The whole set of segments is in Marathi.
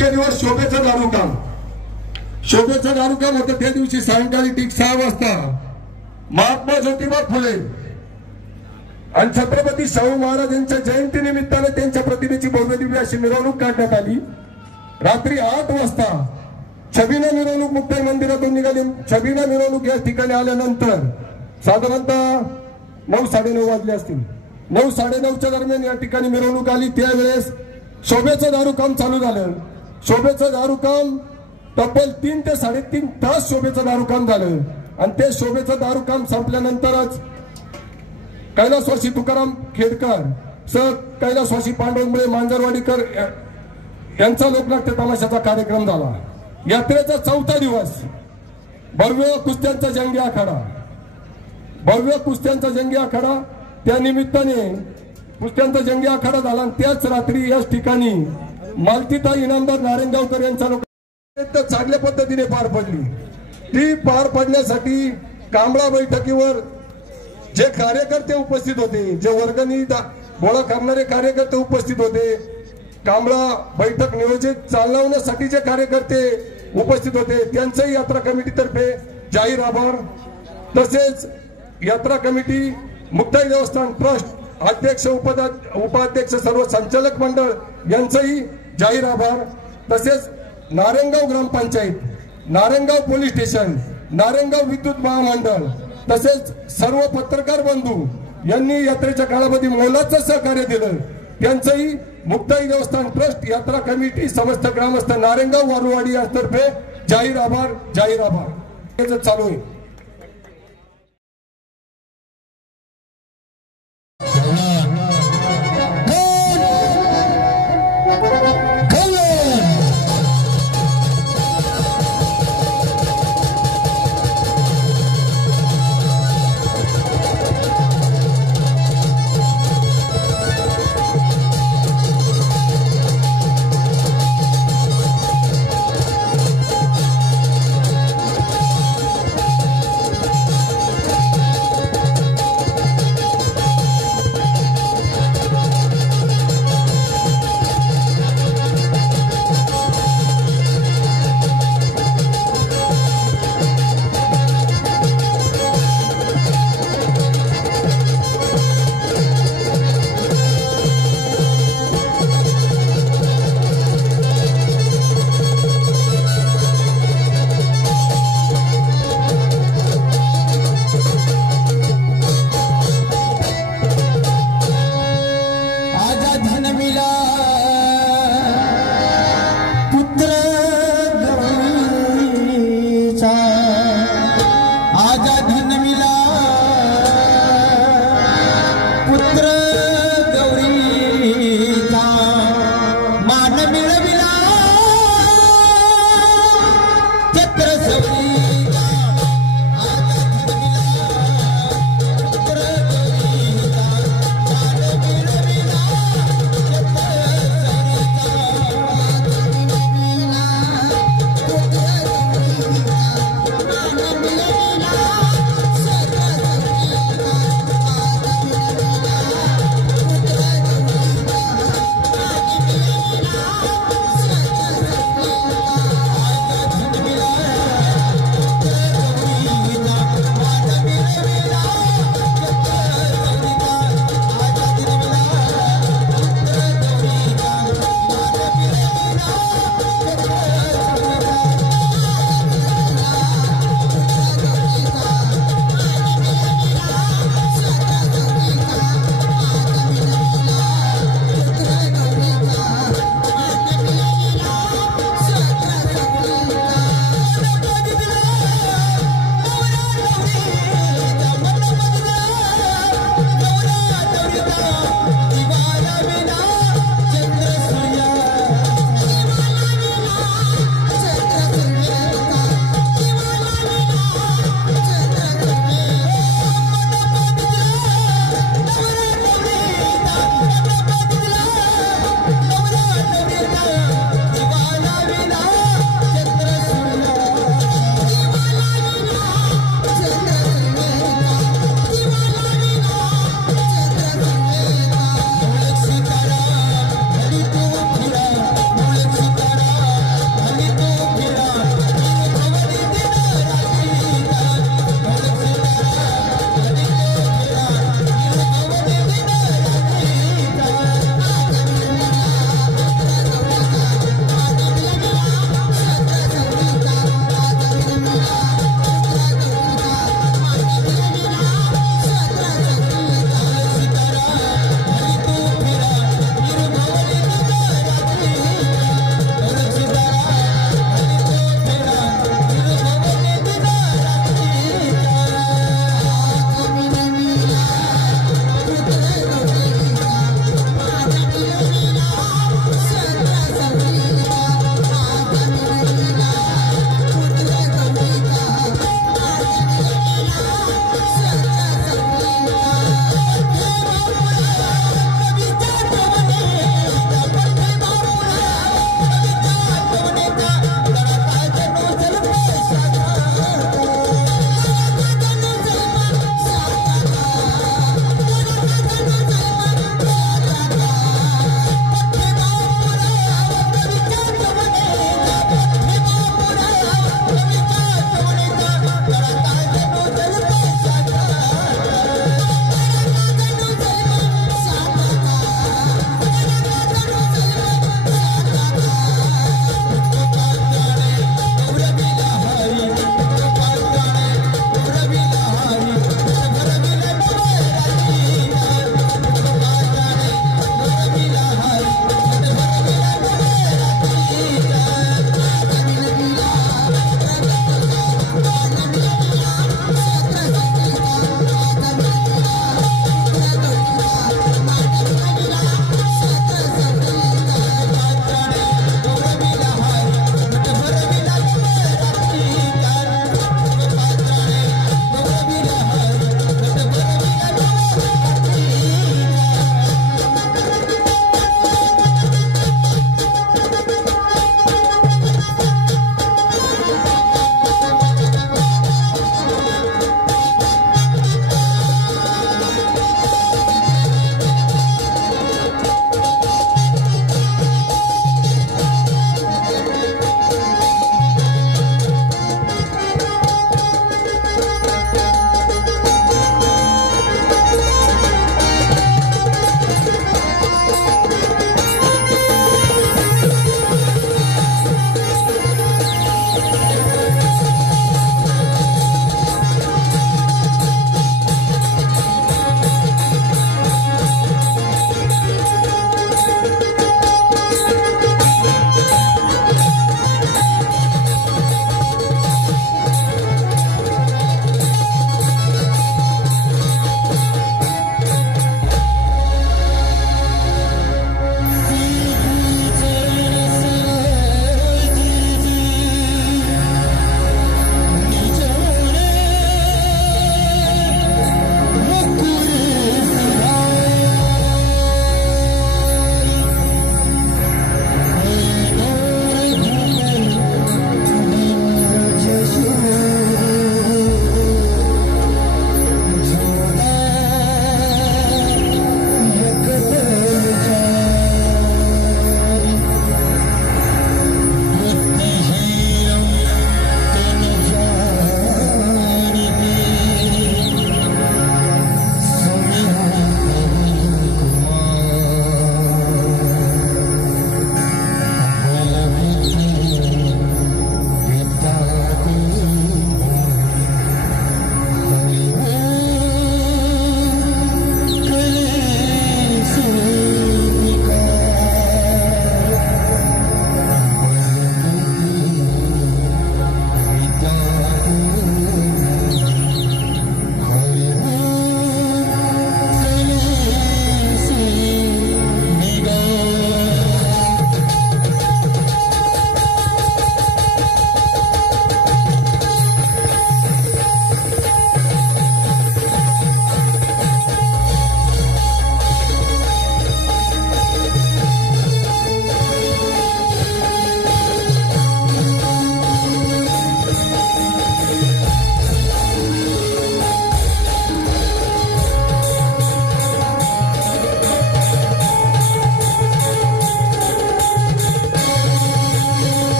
मुख्य दिवस शोभेचं दारूकाम होतं। त्या दिवशी सायंकाळी ठीक 6 वाजता महात्मा ज्योतिबा फुले आणि छत्रपती शाहू महाराज यांच्या जयंती निमित्ताने त्यांच्या प्रतिमेची भव्य दिव्य अशी मिरवणूक काढण्यात आली। रात्री 8 वाजता छबिना मिरवणूक मुक्ताई मंदिरातून निघाली। छबिना मिरवणूक या ठिकाणी आल्यानंतर साधारणतः 9-9:30 वाजले असतील। 9-9:30च्या दरम्यान या ठिकाणी मिरवणूक आली। त्यावेळेस शोभेचं दारूकाम चालू झालं। शोभेचं दारूकाम तब्बल 3 ते 3.5 तास शोभेचं दारूकाम झालं आणि ते शोभेचं दारूकाम संपल्यानंतरच कैलासवासी तुकाराम खेडकर सर कैलासवासी पांडुरंग मांजरवाडीकर यांचा लोकनाट्य तमाशाचा कार्यक्रम झाला। यात्रेचा 4था दिवस भव्य कुस्त्यांचा जंगी आखाडा त्या निमित्ताने कुस्त्यांचा जंगी आखाडा झाला आणि त्याच रात्री याच ठिकाणी मालतीताई इनामदार नारायणगावकर यांचा लोकनाट्य चांगल्या पद्धतीने पार पडली। ती पार पडण्यासाठी कांबळा बैठकीवर जे कार्यकर्ते उपस्थित होते, जे वर्गणी गोळा करणारे कार्यकर्ते उपस्थित होते, कांबळा बैठक नियोजित चालवण्यासाठी जे कार्यकर्ते उपस्थित होते त्यांचंही यात्रा कमिटीतर्फे जाहीर आभार। तसेच यात्रा कमिटी, मुक्ताई देवस्थान ट्रस्ट अध्यक्ष उपाध्यक्ष सर्व संचालक मंडळ यांचंही जाहीर आभार। तसेच नारायणगाव ग्रामपंचायत, नारायणगाव पोलीस स्टेशन, नारायणगाव विद्युत महामंडळ तसेच सर्व पत्रकार बंधू यांनी यात्रेच्या काळामध्ये मोलाचं सहकार्य दिलं, त्यांचंही मुक्ताई देवस्थान ट्रस्ट यात्रा कमिटी समस्त ग्रामस्थ नारायणगाव वारुवाडी यांतर्फे जाहीर आभार चालू आहे।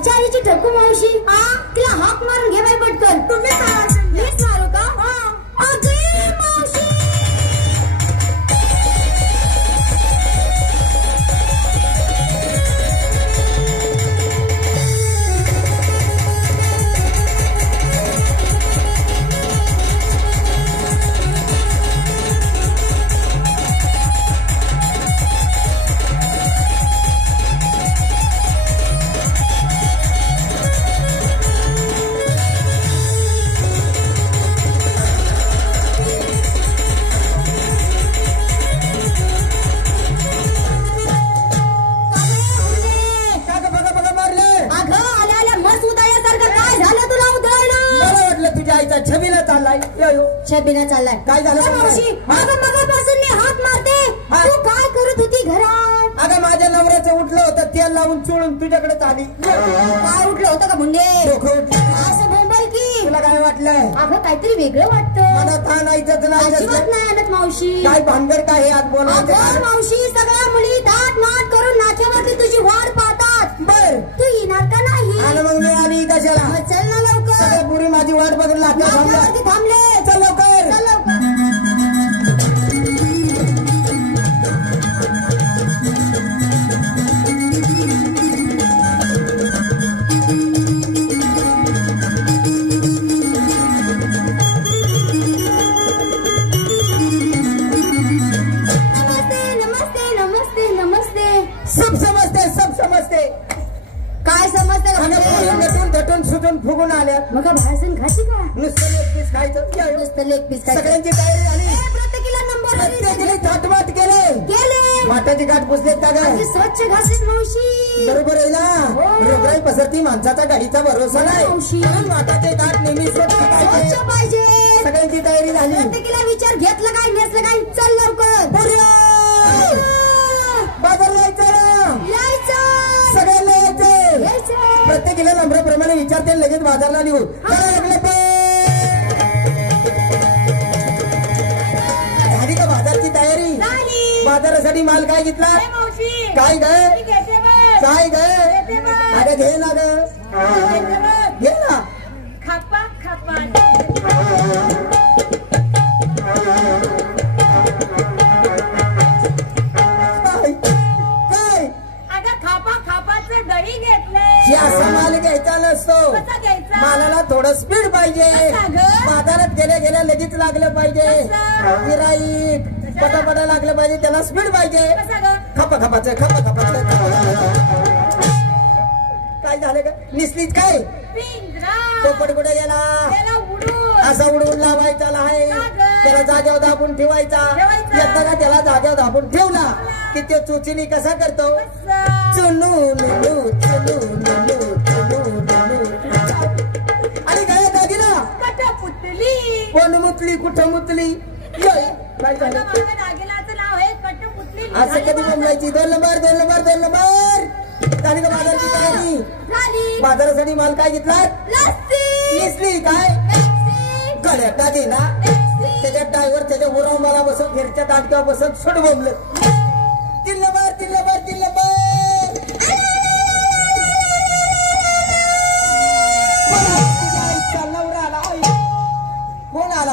वरच्या आईची ठकू मावशी तिला हाक मारून घे बाई पटकन. तुम्ही मीच मारू का? अगे मावशी छबीला चाललाय. काय झालं मावशी? मगापासून मी हात मारते. तू काय करत होती घरात? अगं माझ्या नवऱ्याचं उठलं होतं तेल लावून चोळून तुझ्याकडे आली. काय उठलं होतं का मुंडे? असं बोंबल की तुला काय वाटलं? अगं काहीतरी वेगळं वाटतं. मला ताण ऐकत नाही आणत मावशी. काय भानगड काय हे आज बोलायचं? मावशी सगळ्या मुली दाट माट करून नाक्यावरती तुझी वाट पाहतात. बर तू येणार का नाही? आणि मग मी आली कशाला? चल ना लवकर. पुरी माझी वाट बघून नाक्यावरती थांबले. चल लवकर. चल लवकर. काय समजते? थटून सुटून फुगून आल्या. मग भाषण खायची का? नुसतं लेग पीस खायचं. नुसतं लेग पीस खायचं. सगळ्यांची तयारी झाली. प्रत्येकीला नंबर प्रत्येकीने थाटमाट केले. वाटाची गाठ पुसलेत का ग? स्वच्छ घासीत मावशी. बरोबर आहे ना. रोगराई पसरती माणसाचा गाडीचा भरोसा नाही. म्हणून वाटाचे गाठ नेहमी स्वच्छ पाहिजे. सगळ्यांची तयारी झाली. प्रत्येकीला विचार घेतलं काय नेसलं काय. चल लवकर. बाजारला यायचं. सगळ्यांना यायचं. प्रत्येकीला नंबराप्रमाणे विचारते लगेच बाजारला निघू. झाली का बाजारची तयारी? बाजारासाठी माल काय घेतला? काय ग? काय ग? अरे घे ना ग. घे ना. खापा खापा. असा माल घ्यायचा नसतो. मालाला थोडं स्पीड पाहिजे. बाजारात गेल्या गेल्या लगेच लागलं पाहिजे. गिराईक पटापटा लागलं पाहिजे. त्याला स्पीड पाहिजे. खपाचं. काय झालं का? निसलीच काय? पोपट कुठे गेला? असा उडवून लावायचा आहे. त्याला जागेवर दाबून ठेवायचा. एकदा का त्याला जागेवर दाबून ठेवला की ते चुचीनी कसा करतो? आणि काय दादीला कोण मुतली कुठं मुतली? काय झालं? असं कधी बोलायची? 2 नंबर. झाली का बाजाराची तयारी? बाजारासाठी माल काय घेतला? लिसली काय? गळ्यात दादीला त्याच्या ड्रायव्हर त्याच्या उराव मला बसत घरच्या दाटक्या बसत सोड बोंबलं. 3 नंबर.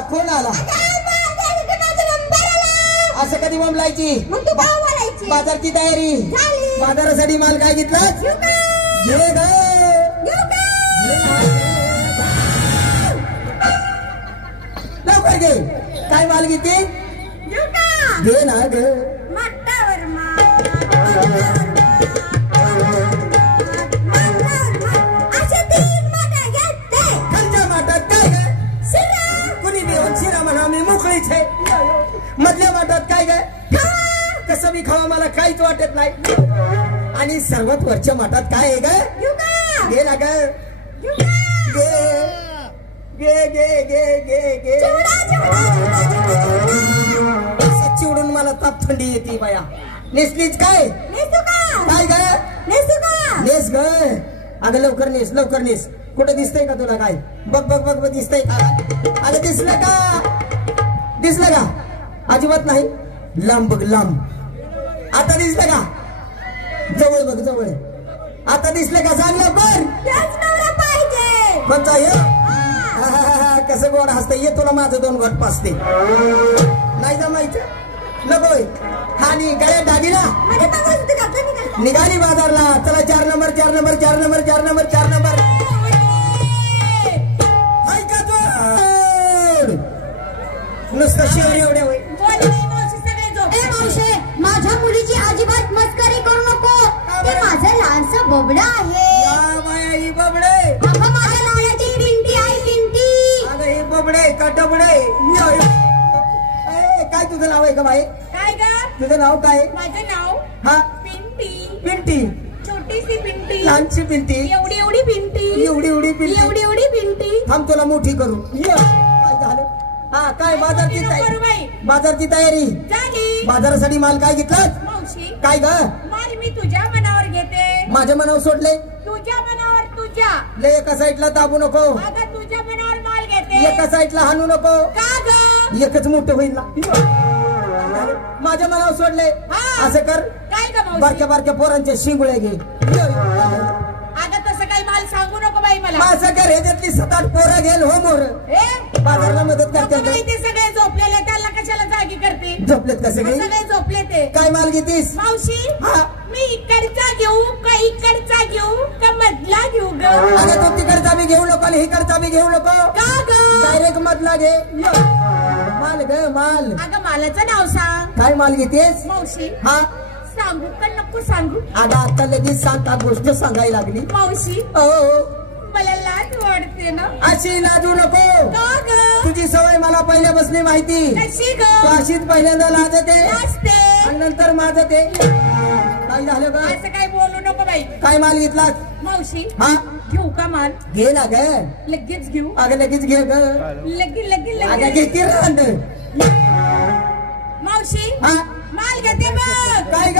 कोण आला? असं कधी बोंबलायची? बाजारची तयारी. बाजारासाठी माल काय घेतला? घे ग. लवकर घे. काय माल घेते? घे ना ग. मोकळीच आहे. मधल्या वाटात काय ग? कसं बी खावा मला काहीच वाटत नाही. आणि सर्वात वरच्या माठात काय आहे ग? घे ना ग. चिवडून मला ताप थंडी येते बाया. नेसलीच काय? काय ग? नेस ग. अगं लवकर नेस. कुठे दिसतंय का तुला? काय बघ दिसतंय का? अगं दिसलं का? अजिबात नाही. लांब बघ लांब. आता दिसलं का? जवळ बघ. आता दिसले का सांग लवकर. त्याच नवरा पाहिजे. कोणता हे कसं गोड हसतं. ये तुला माझं 2 घट पाचते. नाही जमायचं नकोय. आणि गळ्यात दागिना निघाली बाजारला. चला 4 number 4 number 4 number 4 number 4 number. ऐका जोड नुसतं शिवाय एवढ्या होय. मावशे माझ्या मुलीची अजिबात मस्करी करू नको. ते माझं लहानसं बबडं आहे. ही बबडे अगं माझ्या नावाची पिंटी आहे पिंटी. अगं हे बबडे का डबडे. काय तुझं नाव आहे का बाई. काय ग तुझं नाव काय. माझं नाव हा पिंटी. पिंटी. छोटीशी पिंटी. लहानशी पिंटी. एवढी एवढी पिंटी. एवढी एवढी पिंटी. एवढी एवढी पिंटी. थांब तुला मोठी करू. काय झालं. हा काय बाजारची तयारी. बाजारची तयारी झाली. बाजारासाठी माल काय घेतलास. मावशी काय ग. माल मी तुझ्या मनावर घेते. माझ्या मनावर सोडले. तुझ्या मनावर तुझ्या. ले एका साईडला दाबू नको. अगं तुझ्या मनावर माल घेते. एका साईडला हाणू नको. का ग एकच मोठं होईल ना. माझ्या मनावर सोडले. असं कर. काय ग मावशी. बारक्या बारक्या पोरांच्या शिंगुळे घे. अगं तसं काही माल सांगू नको बाई मला. असं कर. ह्याच्यातली 7-8 पोरं घेल हो मोर. बाजारला मदत करते. ते सगळे झोपलेले त्याला कशाला जागी करते. झोपलेत का सगळे. सगळे झोपले ते. काय माल घेतीस. मावशी मी इकडचा घेऊ का इकडचा घेऊ का मधला घेऊ ग. अगं तू तिकडचा बी घेऊ नको आणि इकडचा बी घेऊ नको. का ग डायरेक्ट मधला घे. माल ग माल. अगं मालाचं नाव सांग. काय माल घेतेस. मावशी हा सांगू का नको सांगू. अगं आता लगेच 7-8 गोष्ट सांगायला लागली. मावशी हो मला लाज वाटते ना. अशी लाजू नको. का ग तुझी सवय मला पहिल्यापासून माहिती. कशी ग. तू अशीच पहिल्यांदा लाजते लाजते आणि नंतर माझते. काय झालं का. असं काही बोलू नको बाई. काय माल घेतलास. मावशी हा घेऊ का माल. घे ना ग. लगेच घेऊ. अगं लगेच घे ग. लगे लगे अगं लगे. घेते रांड. मावशी हा माल घेते बघ. काय ग.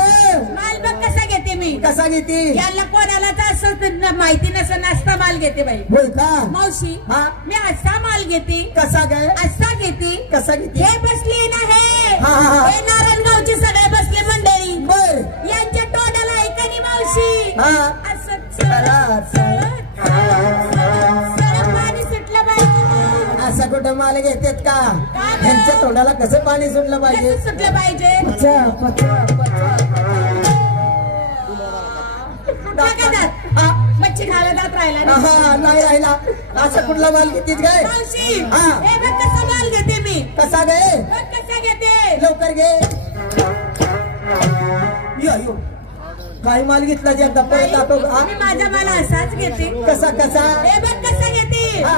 माल बघ कसा घेते मी. कसा घेते. याला कोणाला तर असं माहिती नसं नसता माल घेते बाई. होय का. मावशी हा मी असा माल घेते. कसा ग. असा घेते. कसा घेते. हे बसले ना हे. हा, हा, हा. हे नारायणगावचे सगळे बसले मंडळी. बर यांच्या तोंडाला ऐकानी मावशी. हा असं पाणी सुटलं पाहिजे. असा कुठं माल घेतात का. का ग? त्यांच्या तोंडाला कसं पाणी सुटलं पाहिजे. कसं सुटलं पाहिजे. पचा, पचा, पचा. हा. मच्छी खायला जात राहिला ना. हा नाही राहिला. असा कुठला माल घेतीस काय. मावशी हा. हे बघ कसा माल घेते मी. कसा गे. बघ कसा घेते. लवकर घे. यो काय माल घेतला जे एकदा परत जातो. मी माझा माल असाच घेते. कसा कसा. हे बघ कसा घेते. हा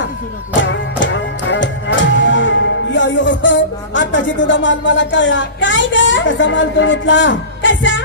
यो आताची तुझा माल मला कळला. काय ग. कसा माल तो घेतला. कसा.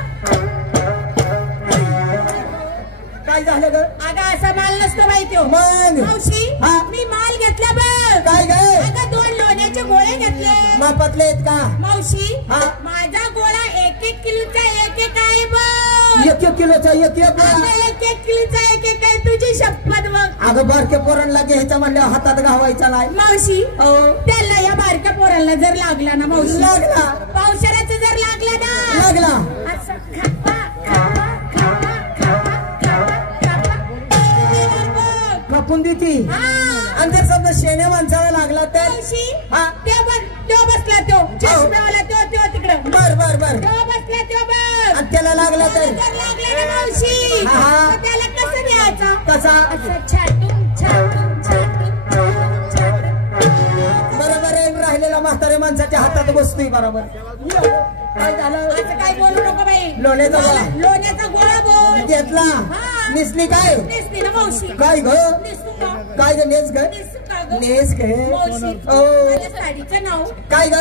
काय झालं ग. अगं असा माल नसतो माहिती. मग मावशी हा. मी माल घेतला बघ. काय ग. अगं 2 लोण्याचे गोळे घेतले. मापातले आहेत का. मावशी हा. माझा गोळा 1-1 किलोचा 1-1 आहे बघ. 1-1 किलोचा 1-1. अगं 1-1 किलोचा 1-1 आहे. तुझी शपथ बघ. अगं बारक्या पोरांना घ्यायचा म्हणल्यावर हातात घावायचा नाही. मावशी अहो त्याला या बारक्या पोराला जर लागला ना मावशी. लागला. पावसाळ्याचं जर लागला ना. लागला. असं खापा खापा खापा खापा खापा खापा. कापून देती. हा. आणि जर समजा शेण्या माणसाला लागला तर. मावशी हा. तो बसला तो चष्म्यावाला तो तिकडं. बर बर बर. तो बसला तो बघ. आणि त्याला लागला तर. जर लागला ना मावशी हा. तर त्याला कसं द्यायचं. कसा. असं छाटून छाटून छाटून छाटून. बरोबर आहे. राहिलेला म्हातारे माणसाच्या हातात बसतोय बरोबर. काय झालं. असं काय बोलू नको बाई. लोण्याचा गोळा. लोण्याचा गोळा बोल. घेतला. हा. निसली काय. नेसली ना मावशी. काय ग. नेसू का. काय ग. नेस ग. नेसू का ग. नेस ग. मावशी ओ माझ्या साडीचं नाव काय ग.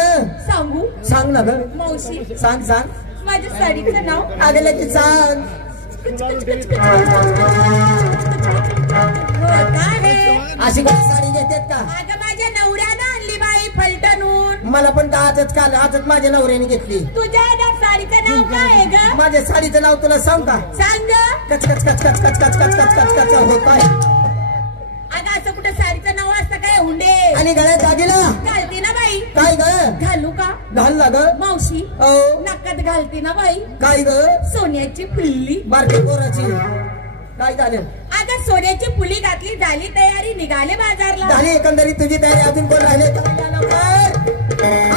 सांगू. सांग ना ग. मावशी सांग सांग. माझ्या साडीचं नाव. अगं की सांग. अशी कोणी साडी घेतात का. अगं माझ्या नवऱ्यानं आणली बाई फलटणहून. मला पण आजच काल आजच माझ्या नवऱ्याने घेतली. तुझ्या साडीचं नाव काय आहे ग. माझ्या साडीचं नाव तुला सांग का. सांग ग. कच कच कच कच कच कच कच कच कच कच होत आहे. अगं असं कुठं साडीचं नाव असतं काय हुंडे. आणि गळ्यात दागिना घालते ना बाई. काय ग. घालू का. घाल ना ग. मावशी ओ नक्कात घालते ना बाई. काय ग. सोन्याची फुल्ली. बारकी पोराची. काय झालं? आता सोन्याची पुली घातली, झाली तयारी, निघाले बाजारला. झाली एकंदरीत तुझी तयारी. अजून कोण राहिले?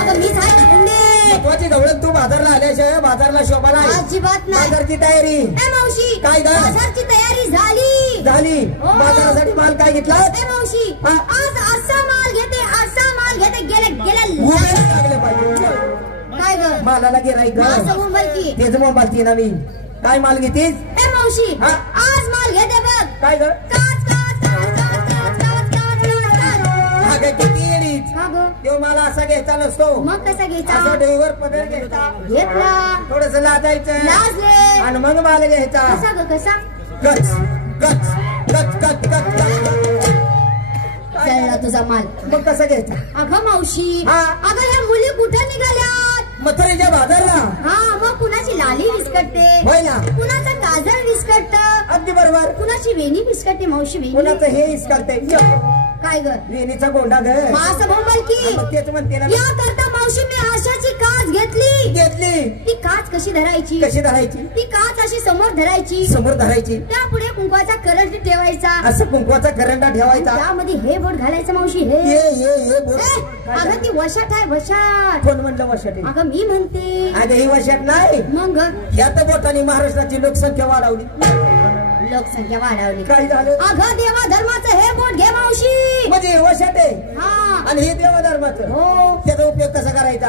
अगं मीच आहे ना गुंडे. महत्वाची गवळण तू बाजारला आल्याशिवाय बाजारला शोभा नाही. अजिबात नाही. बाजारची तयारी. ए मावशी काय ग? बाजारची तयारी झाली. झाली. हो. बाजारासाठी माल काय घेतला? ए मावशी हा? आज असा माल घेते, असा माल घेते. गेले उभे लागले पाहिजे. काय ग? मालाला गिराईक असं मुंबई की तेच मोबाईल ना मी. काय माल घेतीस? ए मावशी हा? आज माल घेते बघ. काय ग? काच काच काच काच काच काच काच काच. अगं किती येडीच. का ग? तो मला असा घ्यायचा नसतो. मग कसा घ्यायचा? असा ड्रायव्हर पदर घ्यायचा, घेतला, थोडस लाजायचं लाजले, आणि मग माल घ्यायचा. कसा ग कसा? गच गच गच गच गच गच. जळला तुझा माल. मग कसं घ्यायचा? अगं मावशी हा? अगं ह्या मुली कुठं निघाल्यात? मथुरेच्या बाजारला. हा मग कुणाची लाली विस्कटते, होय ना. कुणाचं काजळ विस्कटत, अगदी बरोबर. कुणाची वेणी विस्कटते. मावशी वेणी कुणाचं हे इसकालते. काय ग? वेणीचा गोंडा ग. असं बोंबल की मग तेच म्हणते ना. या करता मावशी मी आशाची काच घेतली. घेतली. ती काच कशी धरायची? कशी धरायची? ती काच अशी समोर धरायची, समोर धरायची. त्यापुढे कुंकवाचा करंट ठेवायचा, असं कुंकवाचा करंडा ठेवायचा. त्यामध्ये हे बोट घालायचं मावशी. हे हे बोल. अगं ती वशाट आहे, वशाट. कोण म्हणलं वशाट? अगं मी म्हणते. अगं ही वशाट नाही. मग ह्यात बोटाने महाराष्ट्राची लोकसंख्या वाढवली. लोकसंख्या वाढवली. काय झालं? अगं देवा धर्माचं हे बोट घे मावशी. म्हणजे वशाट आहे हा आणि हे देवधर्माचं. हो. त्याचा उपयोग कसा करायचा?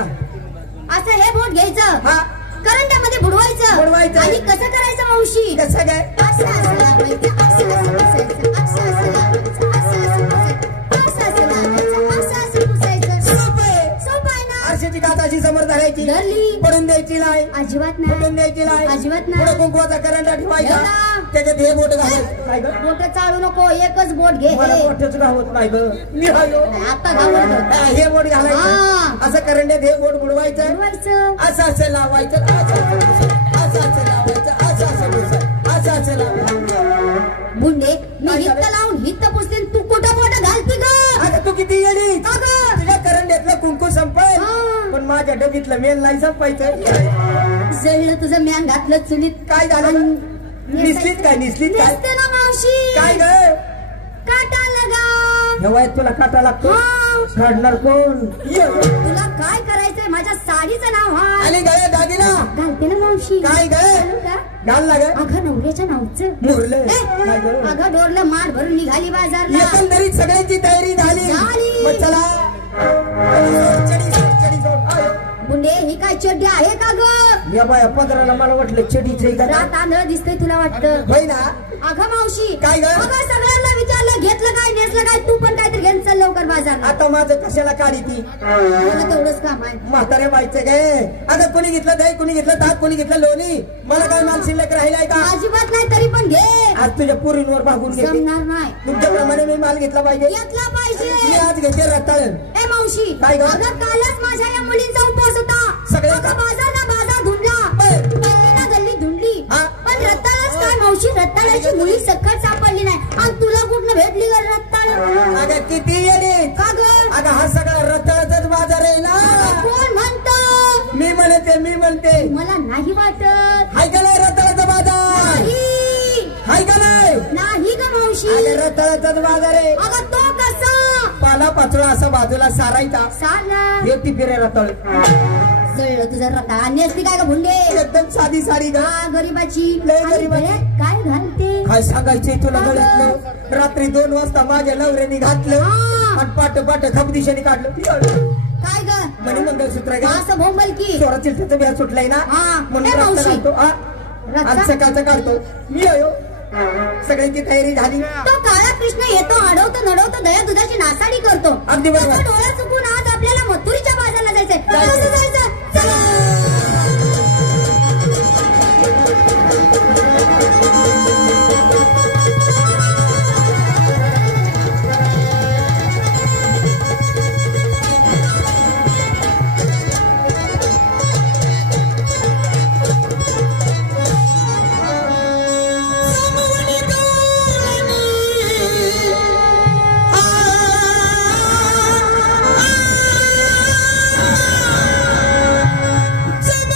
असं हे बोट घ्यायचं, हा करंटामध्ये बुडवायचं आणि कसं करायचं मावशी? कसं काय? असं लावायचं, असं पुसायचं, असं लावायचं, असं लावायचं, असं पुसायचं. सोपं आहे ना? आरशाची काचाची समोर धरायची, धरली, पडून द्यायची नाही, अजिबात पडून नाही, द्यायची नाही, अजिबात नाही. पुढे कुंकवाचा करंडा ठेवायचा, ठेवला. त्याच्यात हे बोट घालायचं. काय ग? बोट चालू नको, एकच बोट घे. मला बोटच गावत नाही ग. मी हायो. आता घालून हे बोट हा. घालायचं, असं करंड्यात हे बोट बुडवायचं, बुडवायचं, असं लावायचं, असं लावायचं, असं लावायचं. बुंडे मी हित्त लावून हित्त पुसते, तू कुठं बोट घालती ग? अगं तू किती येडी. अगं तुझ्या करंड्यातलं कुंकू संपल, हा. पण माझ्या डबीतलं मेल नाही संपायचं. जळलं तुझं म्यान घातलं चुलीत. काय झालं? निसलीत काय? निसलीत काय? दिसते ना मावशी. काय ग? काटा लगा. ह्या वयात तुला काटा लागतो? हा. काढणार कोण? तुला काय करायचंय? माझ्या साडीचं नाव हा. आणि गळ्या दागिना घालते ना मावशी. काय ग? घालू का? घाल ना ग. अगं नवऱ्याच्या नावचं. मुरलं. ए, काय ग? अगं डोरलं माठ भरून निघाली बाजारला. एकंदरीत सगळ्यांची तयारी झाली. झाली. मग चला. चढी सोड, चढी सोड. आय. बुंडे ही काय चड्डी आहे का ग? या बाया पदराला मला वाटलं चढीच रात आंधळ दिसतंय तुला वाटतं? होय ना. अगं मावशी. काय ग? अगं सगळ्यांना विचारलं, घेतलं काय, नेसलं काय, तू पण काहीतरी घेऊन चल लवकर बाजारला. आता माझं कशाला काढी ती? मला तेवढंच काम आहे. म्हातारे व्हायचं काय? आता कोणी घेतलं दही, कोणी घेतलं ताक, कोणी घेतलं लोणी. मला काय माल शिल्लक राहिलाय का? अजिबात नाही, तरी पण घे. आज तुझ्या पुरींवर भागून घेते. जमणार नाही. तुमच्याप्रमाणे मी माल घेतला पाहिजे. घेतला पाहिजे. मी आज घेते रताळ. ए मावशी. काय ग? अगं कालच माझ्या या मुलींचा उपवास होता. सगळ्या अगं बाजार धुंडला, गल्ली ना गल्ली धुंडली, हा. पण रत्ताळच काय मावशी? रत्ताळाची मुली सखत सापडली नाही. आणि तुला कुठलं भेटली ग रत्ताळ? अगं किती येणे. का ग? अगं हा सगळा रताळाचाच बाजार आहे ना. कोण म्हणत? मी म्हणते. मला नाही वाटत. हाय का नाही रताळाचा बाजार? नाही. हाय का नाही? नाही ग मावशी. अगं रताळाचाच बाजार आहे. अगं तो कसा? पाला पाचोळा असा बाजूला सारायचा, साला हे टिपिरे रताळ. जळलं तुझं रताळ. आणि असती काय ग भुंडे? एकदम साधी साडी गा. हा, गरीबाची. लय आणि गरीबाची. गळ्यात काय घालते? काय सांगायचंय तुला गळ्यातलं? रात्री 2 वाजता माझ्या नवऱ्याने घातलं हा. आणि पाठ खपदिशाने काढलं. काय ग? म्हणे मंगळसूत्र आहे का? असं बोंबल की. चोरा चिलट्याचं बिया सुटलंय ना, हा. म्हणून ए, रत्ता मावशी. घालतो. हा. रत्ता? आज सकाळचं काढतो मी. आयो सगळ्यांची तयारी झाली. तो काळा कृष्ण येतो, अडवतो नडवतो, दया दुधाची नासाडी करतो. अगदी बरोबर. त्याचा डोळा चुकून आज आपल्याला मथुरीच्या बाजारला जायचंय. कसं जायचं? चला. जब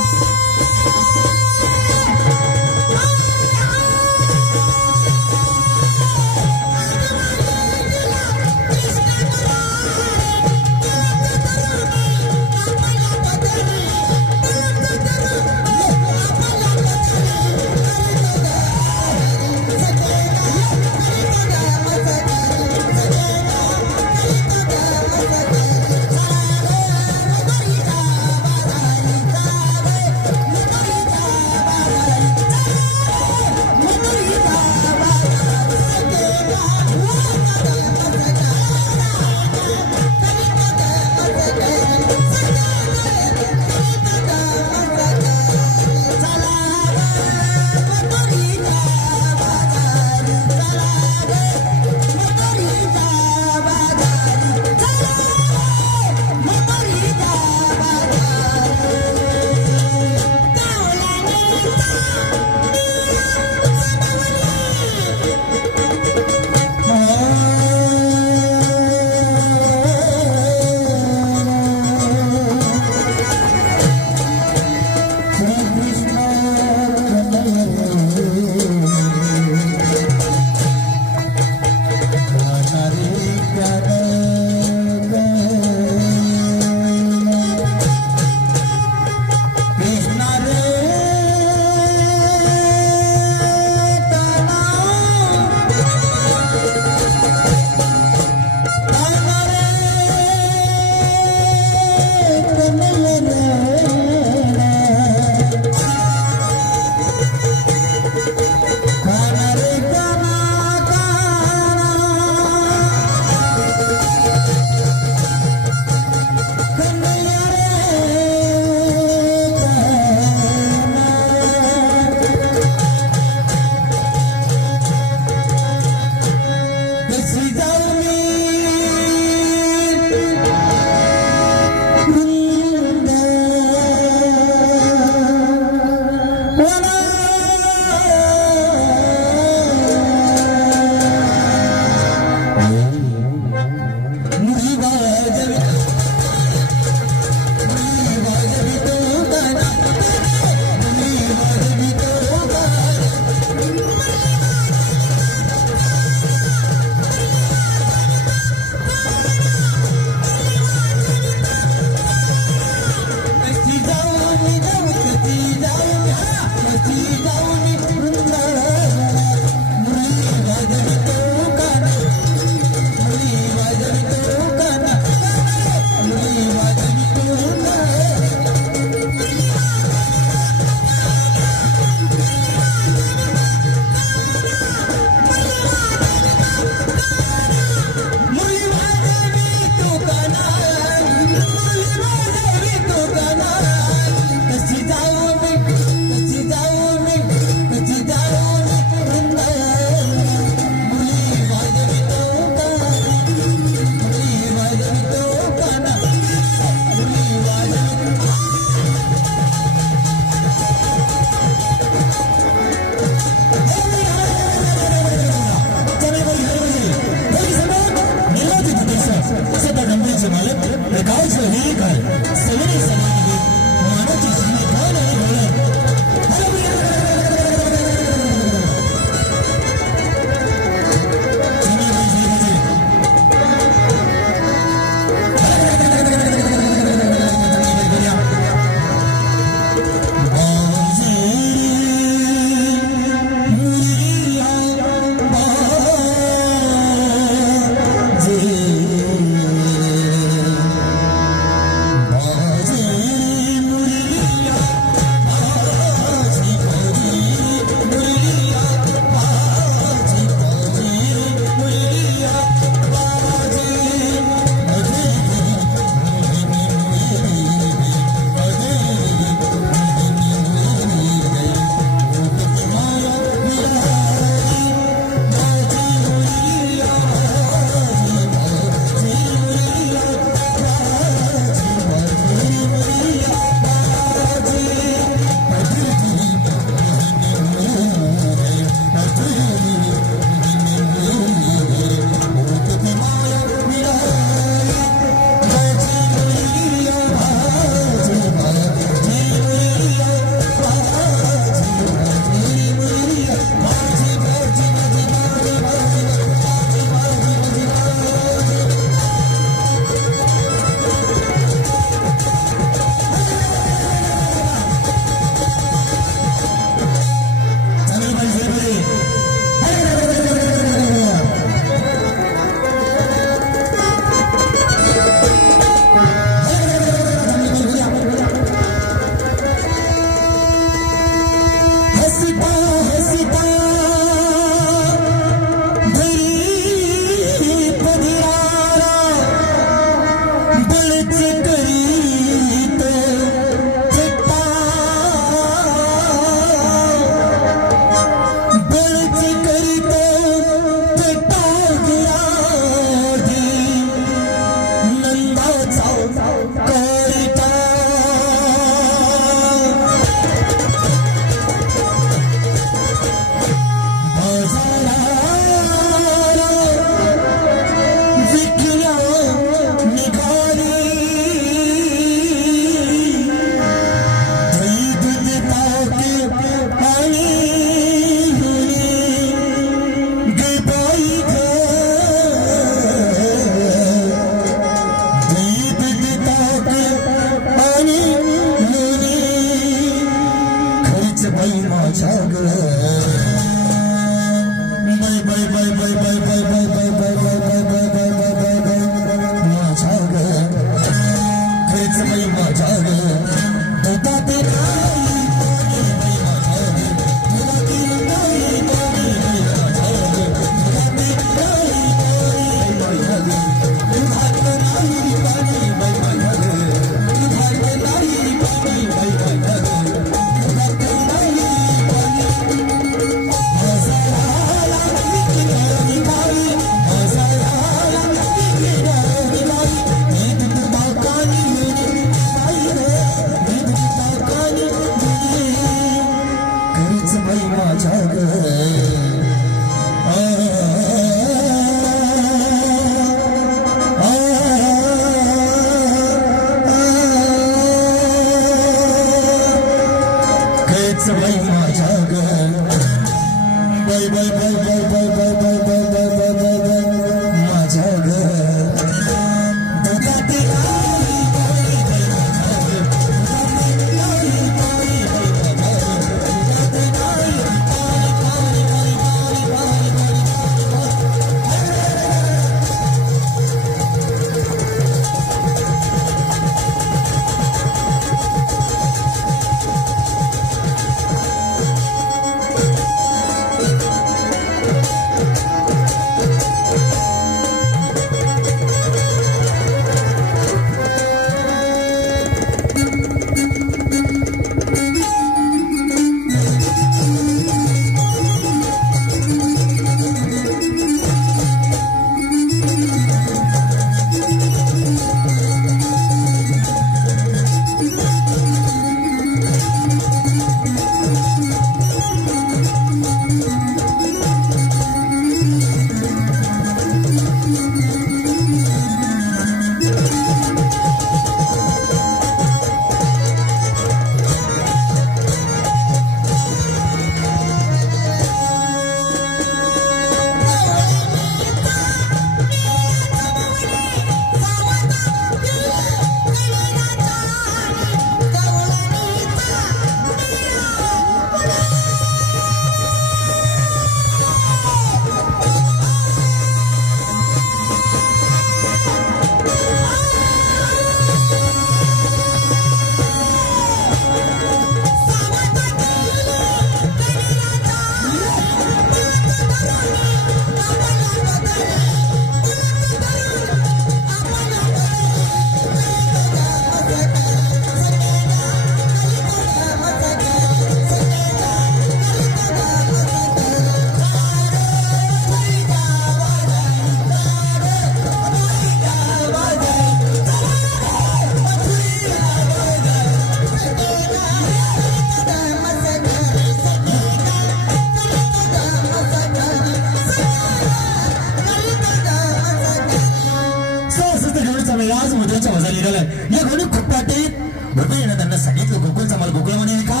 आज मधुराच्या बाजार निघालाय या घरी खूप पाटीत भरपूर येणं त्यांना सांगितलं गोकुळचा माल गोकुळ म्हणे का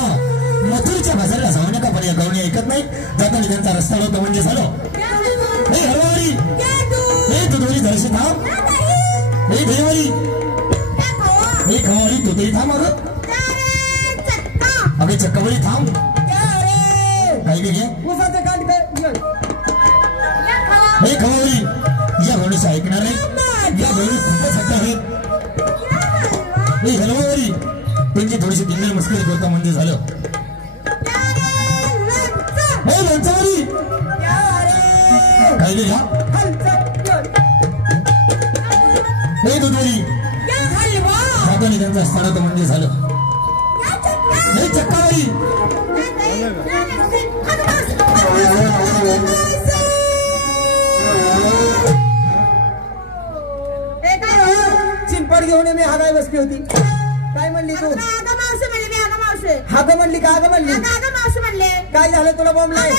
मथुरच्या बाजाराला जाऊ नका पण या गवणी ऐकत नाही जाताना त्यांचा रस्ता होता म्हणजे झालं हे हरवारी हे दुधवरी जरशी थांब हे देवारी हे खवारी तू तरी थांब अगं चक्कावरी थांब काही घे हे खवारी या गवणीचं ऐकणार नाही या गवणी खूपच हट्ट आहेत हे हलवारी त्यांची थोडीशी दिल्ली मस्करी करता म्हणजे झालं हे लोणचावरी काही घ्या हे दुधवरी जाताना त्यांचा स्थान म्हणजे झालं हे चक्कावरी चिंपड घेऊन मी हागाय बसली होती काय म्हणली तू हाग म्हणली का आग म्हणली काय झालं तुला बॉम्ब नाही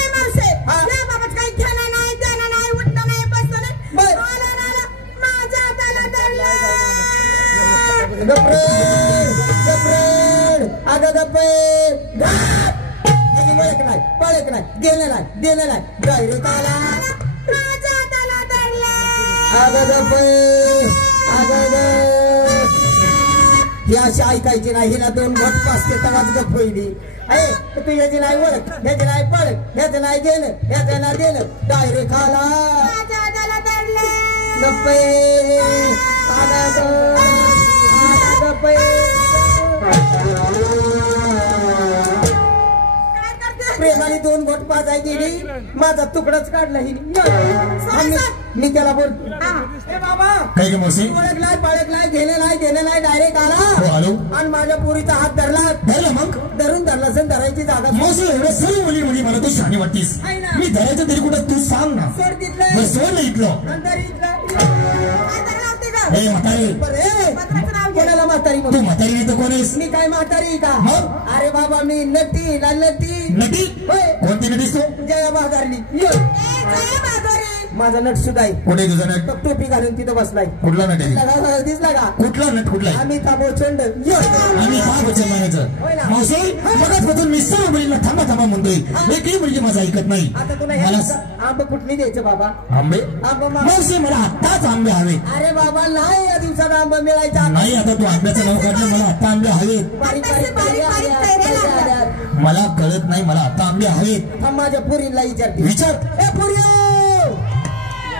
वळख नाही पळख नाही देणं नाही डायरेक्ट आला ही अशी ऐकायची नाही हिला दोन घट पाचते तवाच गप होईली तू याची नाही ओळख ह्याची नाही पळख ह्याचं नाही देणं ह्याचं नाही देणं डायरेक्ट आला गप्पे प्रेमाने दोन घोट पाजाय गेली माझा तुकडाच काढला ही मी त्याला बोल काही मोशी ओळखलाय पाळखलाय घेणे नाही डायरेक्ट आला आणि माझ्या पोरीचा हात धरला मग धरला सण धरायची जागा मोशी एवढं सर्व मुली मुली मला तू शहाणी वाटतीस मी धरायचं तरी कुठं तू सांग ना सर तिथलं सोड नाही इथलं हे म्हातारे कोणाला म्हातारी तू म्हातारी नाही तर कोण आहेस मी काय म्हातारी का अरे बाबा मी नटी नटी कोणती नटीस तू जया बहादारली माझा नट सुद्धा आहे कुठे तुझा नट टोपी घालून तिथं बसलाय कुठला नट आहे दिसला का कुठला नट कुठला अमिताभ बच्चन म्हणायचं मावशी मगाचपासून मी सर्व मुलींना थांबा म्हणतोय एकही मुलगी माझा ऐकत नाही आता तुला आंब कुठली द्यायचं बाबा आंबे आंब मावशी मला आत्ताच आंबे हवे अरे बाबा नाही या दिवसात आंबा मिळायचा नाही आता तू आंब्याचं नाव काढलं मला आता आंबे हवेत मला कळत नाही मला आता आंबे हवेत माझ्या पुरीला विचारते विचार ए पुरी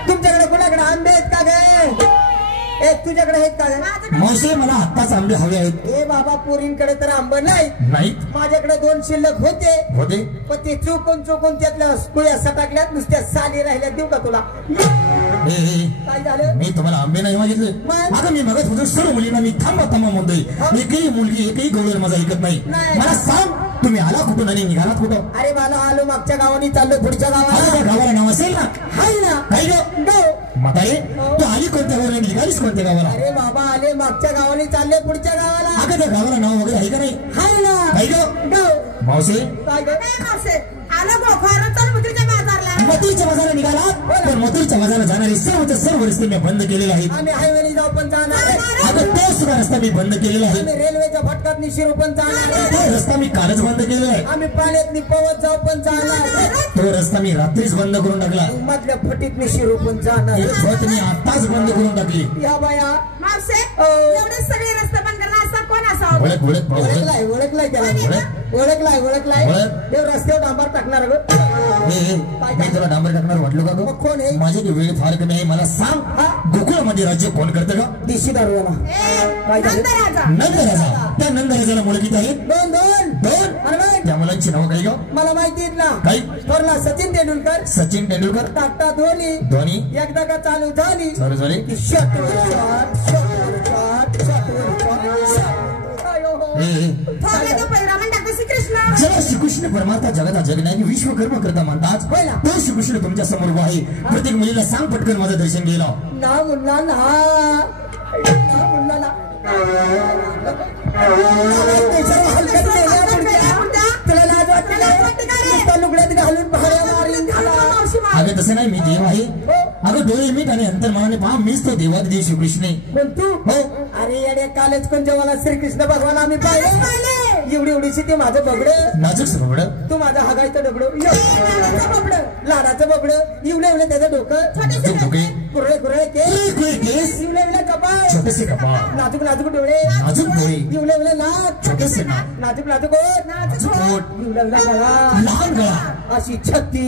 तुमच्याकडे कोणाकडे आंबे आहेत का गे तुझ्याकडे आहेत का गे मावशी मला आत्ताच आंबे हवे आहेत ए बाबा पोरींकडे तर आंबे नाही माझ्याकडे 2 शिल्लक होते पण ते चुकून त्यातल्या कुळ्या सटाकल्यात नुसत्या साली राहिल्या देऊ का तुला काय झालं मी तुम्हाला आंबे नाही मागितले आता मी मगच होतो सर्व मुलींना मी थांबा म्हणतोय एकही मुलगी एकही गवळण माझा ऐकत नाही मला सांग तुम्ही आला कुठून आणि निघालात कुठं अरे मला आलो मागच्या गावानी चाललो पुढच्या गावाला नाव असेल ना हाय ना काही म्हातारे तू आली कोणत्या गावाला निघालीस कोणत्या गावाला अरे बाबा आले मागच्या गावानी चालले पुढच्या गावाला अगं त्या गावाला नाव वगैरे आहे का नाही हाय ना काही मावशी मथुरच्या बाजाराला निघाला पण मथुरच्या बाजाराला जाणारी सर्व रस्ते मी बंद केलेले आहेत आम्ही हायवेने जाऊ पण जाणार अगं तो सुद्धा रस्ता मी बंद केलेला आहे रेल्वेच्या फटकात शिरू पण जाणार तो रस्ता मी कालच बंद केलेला आहे आम्ही पाण्यात पवत जाऊ पण जाणार तो रस्ता मी रात्रीच बंद करून टाकला मधल्या फटीत शिरू पण जाणार फट मी आताच बंद करून टाकली या बाया एवढे सगळे रस्ते बंद करणार असा कोण असा ओळखलाय देव रस्त्यावर डांबर टाकणार मी तुला डांबर टाकणार वाटलो का कोण आहे माझी वेळ फार कमी आहे मला सांग गोकुळमध्ये राज्य कोण करतं का दिशी दारूला नंदराजा त्या नंदराजाला मुलं किती आहेत 2 त्या मुलांची नाव काही गाव मला माहिती ना काही थोरला सचिन तेंडुलकर टाकटा धोनी एकदा का चालू झाली जेव्हा श्रीकृष्ण परमार्थ जगाचा जगण्याने विश्वकर्म करता म्हणतात तो श्रीकृष्ण तुमच्या समोर आहे प्रत्येक मुलीला सांग पटकन माझं दर्शन गेलं तुला लाज वाटते लुगड्यात घालून भाड्या मारून अगं तसं नाही मी देव आहे अगं डोळे मीठ आणि अंतर्मनाने पहा मीच तो देवादिदेव श्रीकृष्ण पण तू हो अरे येड्या कालच कोण जेव्हा श्रीकृष्ण भगवान आम्ही पाहिले एवढी एवढीशी ते माझं बगडं नाजूक बबड तू माझा हागायचं डबडं लाडाचं बबडं इवलं इवलं त्याचं डोकं कुरळे कुरळे केस इवलं इवलं कपाळ छोटेसे कपाळ नाजूक नाजूक डोळे नाजूक डोळे इवलं इवलं नाक छोटेसे नाक नाजूक नाजूक ओठ नाजूक ओठ इवलं इवलं गळा लहान गळा अशी छाती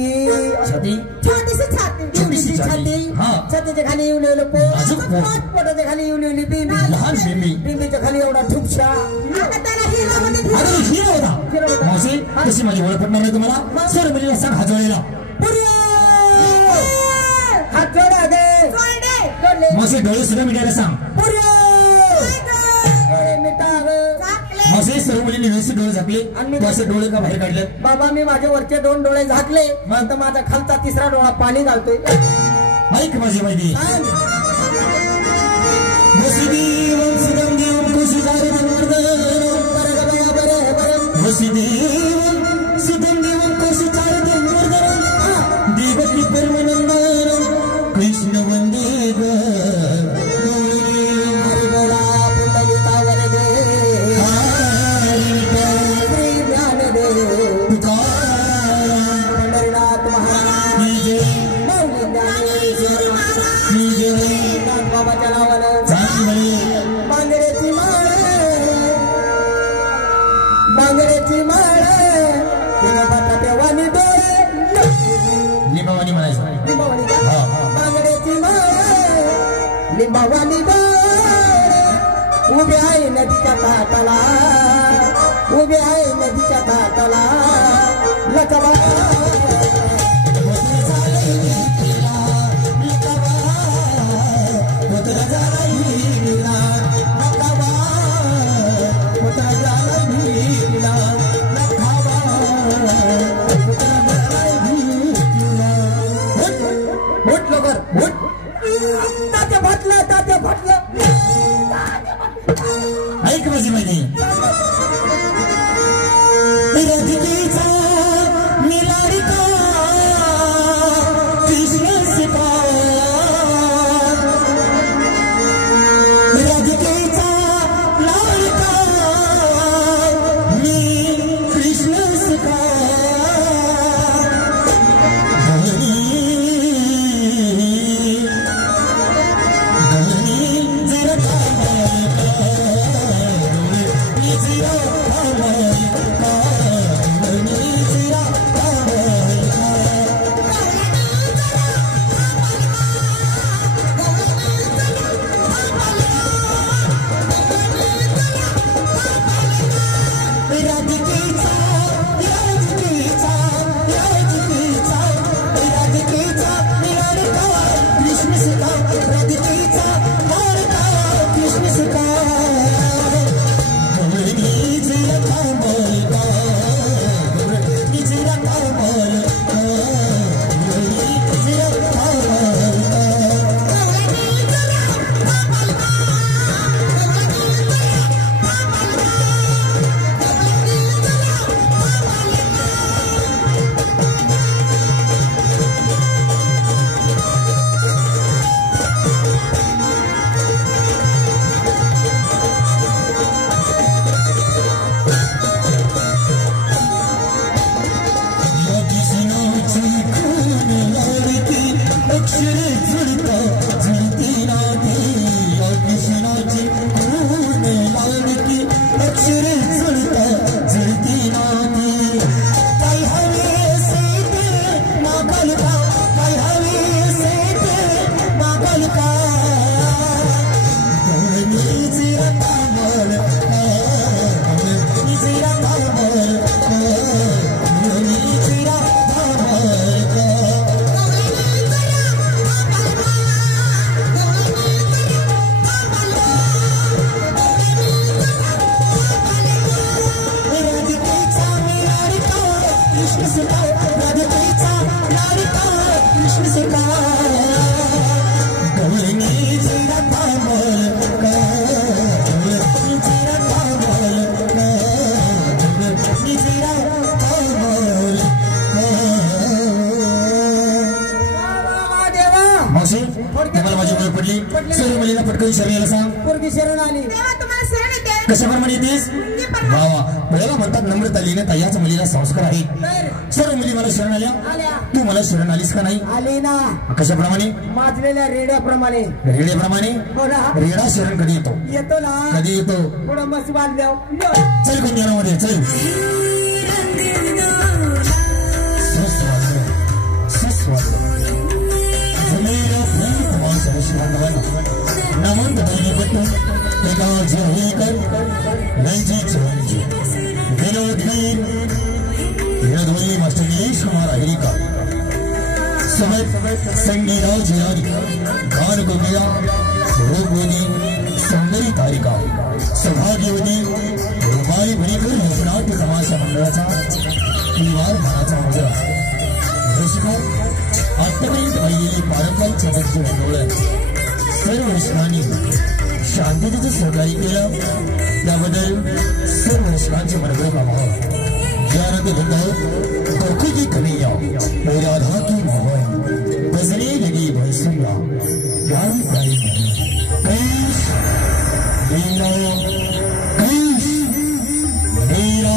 छाती छोटीशी छाती छोटीशी छाती हा छातीच्या खाली इवलं इवलं पोट नाजूक पोट पोटाच्या खाली इवली इवली बिंबी लहान बिंबी बिंबीच्या खाली एवढा ठुपशा अरे हिरो होता मावशी कशी माझी ओळख पडणार नाही तुम्हाला सर म्हणजे असा भाजवलेला हात जोडा दे मावशी डोळे सुद्धा मिठायला सांग मावशी सर्व मुलींनी व्यवस्थित डोळे झाकले आणि असे डोळे का बाहेर काढले बाबा मी माझे वरचे 2 डोळे झाकले तर माझा खालचा 3रा डोळा पाणी घालतोय ऐक माझी माहिती वसुदेवं सुगंधिं कुशिकारिणं वसुदेवं सुगंधिं कुशिकारिणं देवकी परमानंदं कृष्ण वंदे ग हरिबोला पुंडलिका वरदे श्री ज्ञानदेव तुकाराम पंढरीनाथ महाराज की जय बाबाच्या नावानं बांगड्याची माळ तिने बटाट्यावानी डोळे लिंबावानी म्हणायचं लिंबावानी का बांगड्याची माळ लिंबावानी डोळे उभे आहे नदीच्या काठाला उभे आहे नदीच्या काठाला लचबा ऐक माझी माहिती राधिकेचा मिलाडिका कृष्ण सिपा राधिकेचा लाडका मी कृष्ण सिपा मला माझी ओळख पडली. सर्व मुलीला पटकन शरीराला सांग. पोरगी शरण आली. तेव्हा तुम्हाला शरण येते. कशाप्रमाणे येतेस? वा वा, मुलीला म्हणतात नम्रता लिहिण्यात याच मुलीला संस्कार आहे. तर सर्व मुली मला शरण आल्या. आल्या. तू मला शरण आलीस का नाही? आली ना. कशाप्रमाणे? माजलेल्या रेड्याप्रमाणे. रेड्याप्रमाणे? हो ना. रेडा शरण कधी येतो? येतो ना. कधी येतो? पुढं मस्त बांधल्या. चल गुंजारामध्ये चल. सौंदर्य तारिका सौभाग्यवती रुपाली भणीकर लोकनाट्य तमाशा मंडळाचा परिवार मनाचा मुजरा आतापर्यंत पाहिलेली पारंपरिक जगतची आंदोलन सर्व रचनांनी शांततेचं सहकार्य केलं. त्याबद्दल सर्व रचनांचे मनोगत आभार. ज्ञानात बंद गोखू की कन्हैया राधा की मोहन बजने लगी भैसुया प्यारी प्यारी कैश मेरा कैश मेरा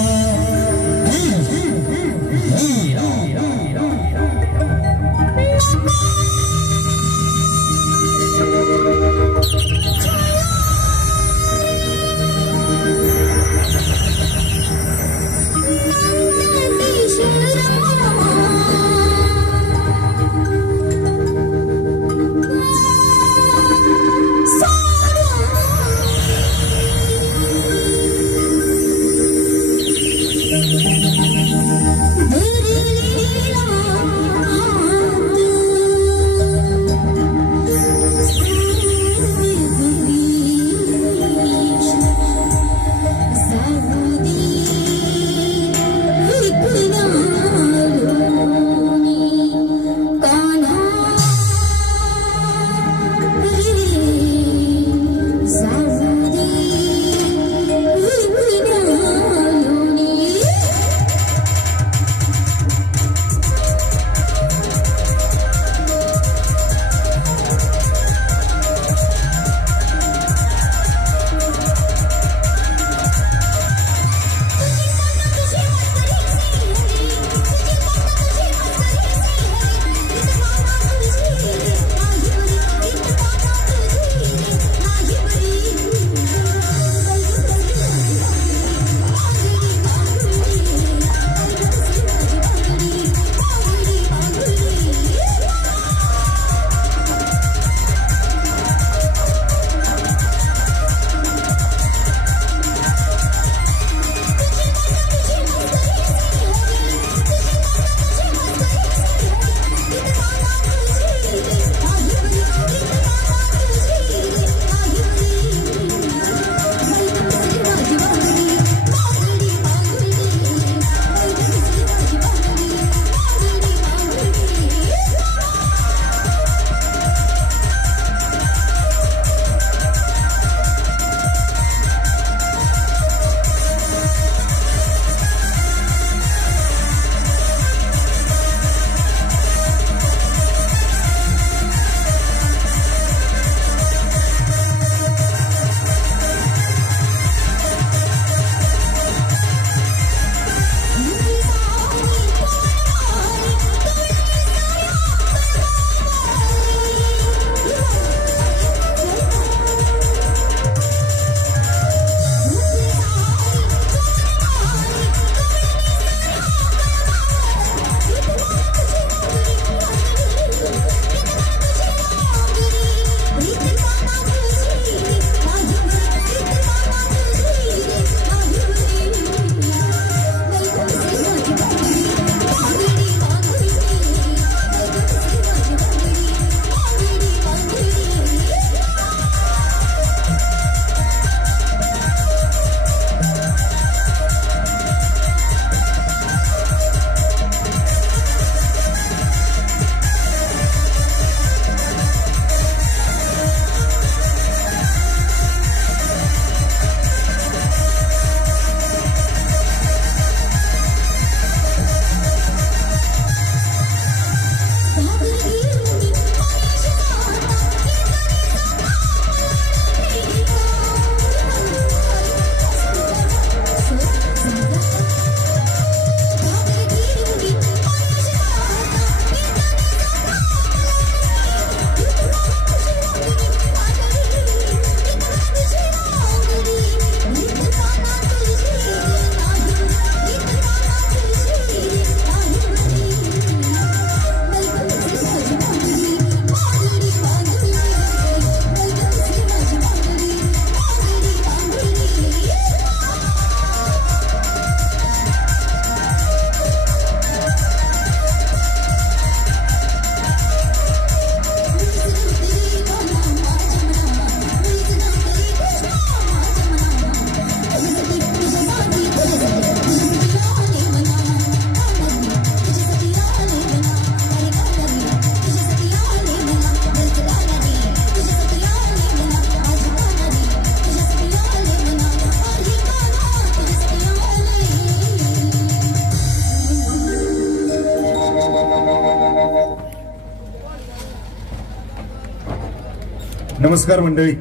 नमस्कार मंडळी.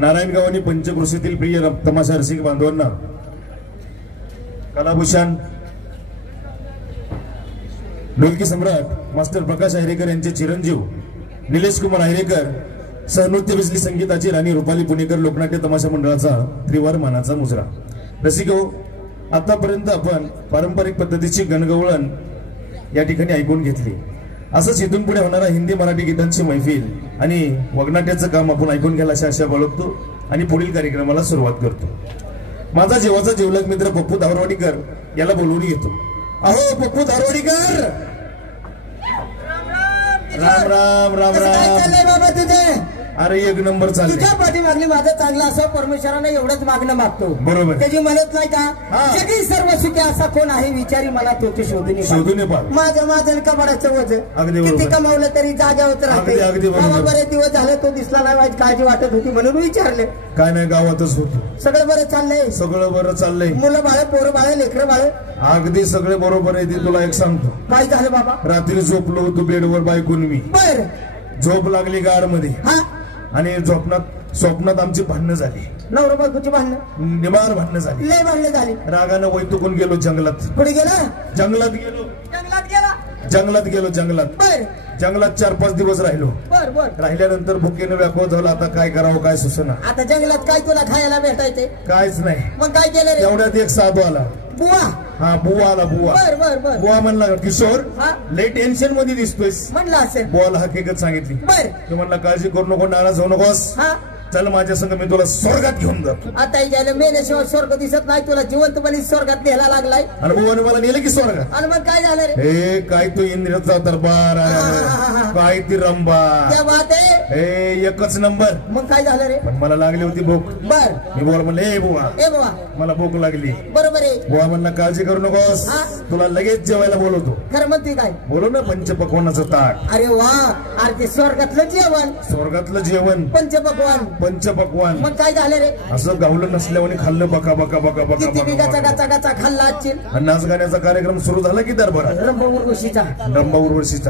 नारायणगाव आणि पंचक्रोशीतील प्रिय तमाशा रसिक बांधवांना कलाभूषण ढोलकी सम्राट मास्टर प्रकाश अहिरेकर यांचे चिरंजीव निलेश कुमार अहिरेकर सहनृत्य बिजली संगीताची राणी रुपाली पुणेकर लोकनाट्य तमाशा मंडळाचा त्रिवार मानाचा मुजरा. रसिको, आतापर्यंत आपण पारंपरिक पद्धतीची गणगवळण या ठिकाणी ऐकून घेतली. असंच इथून पुढे होणारा हिंदी मराठी गीतांची मैफिल आणि वगनाट्याचं काम आपण ऐकून घ्यायला अशा आशा बाळगतो आणि पुढील कार्यक्रमाला सुरुवात करतो. माझा जीवाचा जिवलग मित्र पप्पू धारवाडीकर याला बोलवून घेतो. अहो पप्पू धारवाडीकर, राम राम राम राम. बाबा तुझे अरे एक नंबर चालू. तुझ्या पाठीमागली माझं चांगलं असं परमेश्वराने एवढंच मागणं मागतो. बरोबर. त्याची म्हणत नाही का जगी सर्व सुखी असा कोण आहे विचारी मला तो शोधून माझं कमराचं वजन किती कमावलं तरी जाग्यावर राहते. बाबा बरेच दिवस झाले तो दिसला नाही, माझी काळजी वाटत होती म्हणून विचारले. काय नाही, गावातच होतो. सगळं बरं चाललंय? सगळं बरं चाललंय. मुलं बाळ, पोरं बाळ, लेकरं बाळ अगदी सगळे बरोबर आहे. ते तुला एक सांगतो. काय झालं बाबा? रात्री झोपलो होतो बेडवर बायकून मी. बर. झोप लागली गाड मध्ये आणि स्वप्नात आमची भांडणं झाली. नवरा बायकोची भांडणं? निमार भांडणं झाली. लय भांडणं झाली. रागानं वैतुकून गेलो जंगलात. पुढे गेला? जंगलात गेलो. जंगलात बर. जंगलात 4-5 दिवस राहिलो. बर बर. राहिल्यानंतर भुकेनं व्याकुळ झालं. आता काय करावं काय सुचना. आता जंगलात काय तुला खायला भेटायचे? काहीच नाही. मग काय केलं रे? एवढ्यात एक साधू आला. बुवा? हा बुवा आला. बुवा. बर बर बर. बुवा म्हणला, किशोर लय टेन्शन मध्ये दिसतोयस म्हणलं असेल. बुवाला हकीकत सांगितली. बर. तो म्हणला काळजी करू नको, नाराज होऊ नकोस. चल माझ्या संग, मी तुला स्वर्गात घेऊन जातो. आता गेलं मेल्याशिवाय स्वर्ग दिसत नाही तुला. जिवंतपणी स्वर्गात न्यायला लागलाय. आणि बुवाने मला नेलं की स्वर्गात. आणि मग काय झालं रे? हे काय तो इंद्राचा दरबार, काय ती रंबा, हे एकच नंबर. मग काय झालं रे? पण मला लागली होती भूक. बर. मी बुवा म्हणलं, ए बुवा मला भूक लागली. बरोबर आहे. बुवा म्हणला काळजी करू नकोस, तुला लगेच जेवायला बोलवतो. खरं म्हणते काय? बोलव ना पंचपक्वानाचं ताट. अरे वा, अरे ते स्वर्गातलं जेवण. स्वर्गातलं जेवण पंचपक्वान. मग काय झालं रे? असं गावलं नसल्याने खाल्लं. बका बका बका बका किती बिगाचा गाचा खाल्ला असशील. नाच गाण्याचा कार्यक्रम सुरू झाला की दरबारात रंभा उर्वशीचा.